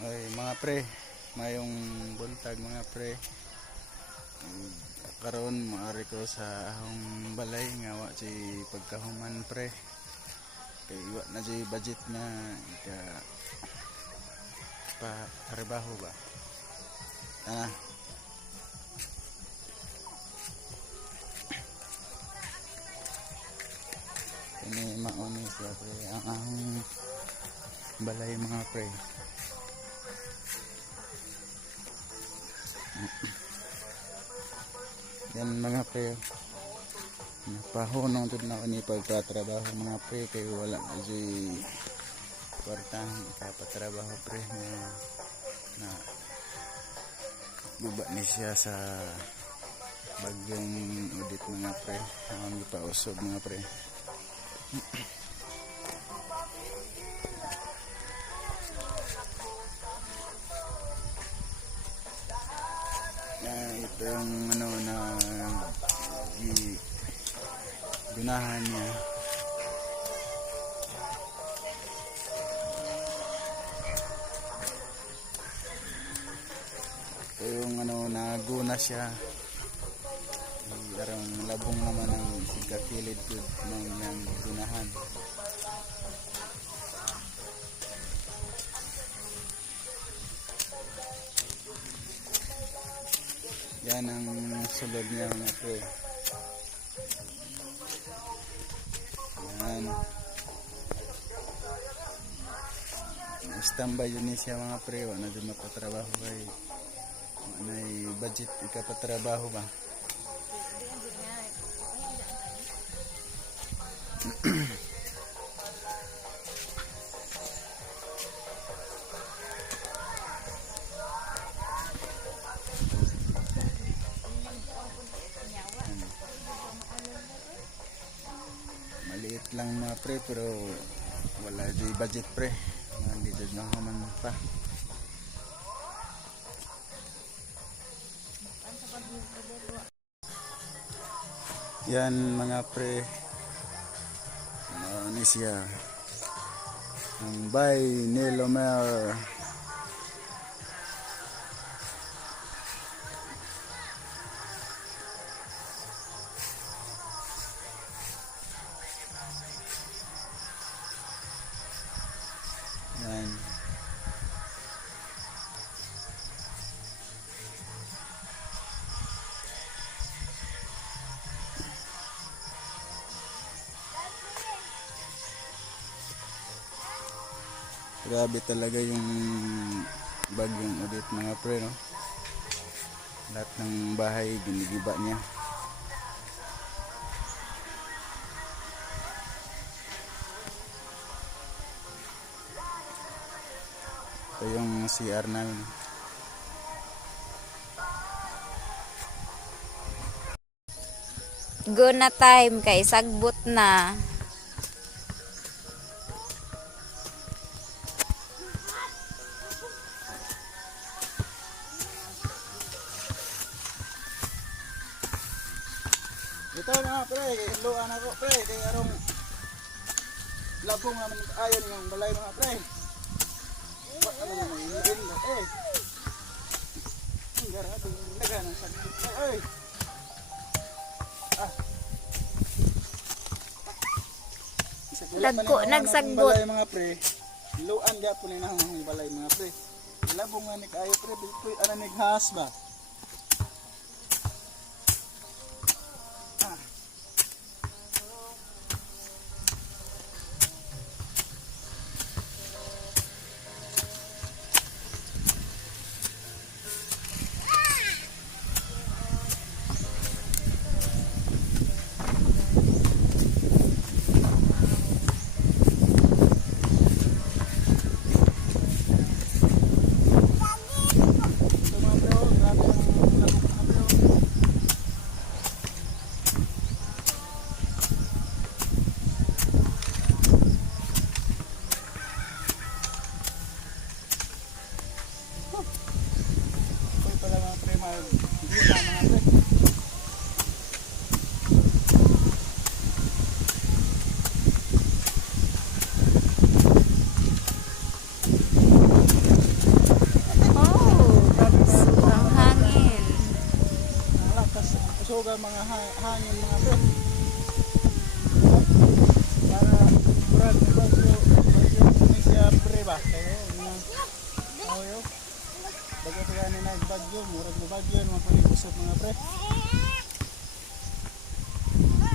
Ay mga pre, mayong buntag mga pre. Karon maari ko sa ahong balay nga wa si pagkahuman pre. Kay wa na si budget na ka pa trabaho ba. Ini mauni siya pre ang ahong balay mga pre. Yan mga pre, napahunong ito na ni pagtatrabaho mga pre, kaya wala kasi kwartang kapatrabaho pre na guba ni siya sa bagyong udit mga pre, ang ipausog mga pre. Ito yung ano na gunahan niya. Ito yung ano naguna siya. Parang labong naman ang sigakilid ng gunahan. Yan ang sulod niya mga pre. Yan. Standby yun siya mga pre. Wala na din mapatrabaho kay wala na budget ikapatrabaho ba. Maliit lang mga pre pero wala di budget pre, nandito na naman pa. Yan mga pre, ni siya ang bay ni Lomer. Yan. Grabe talaga yung bagyong udit mga pre, no? Lahat ng bahay ginigiba niya. Ito yung CR namin. Go na time kay sagbot na. Ito mga pre, iluan ako pre, kaya arong labong naman ayon ng balay mga pre. Ba't ano naman yung na eh. Ang garado, naga ng sakit na eh. Dagko nagsagbot. Balay mga pre, iluan dia po nila ang balay mga pre. Labong nga ayo pre, bilpoy ana nighas ba. Grabe suga mga hangin mga pre. Para kurang ni bagyo Indonesia pre ba? Kaya mga ayo. Bago pa ni nagbagyo, murag mo bagyo mga pag-usap mga pre.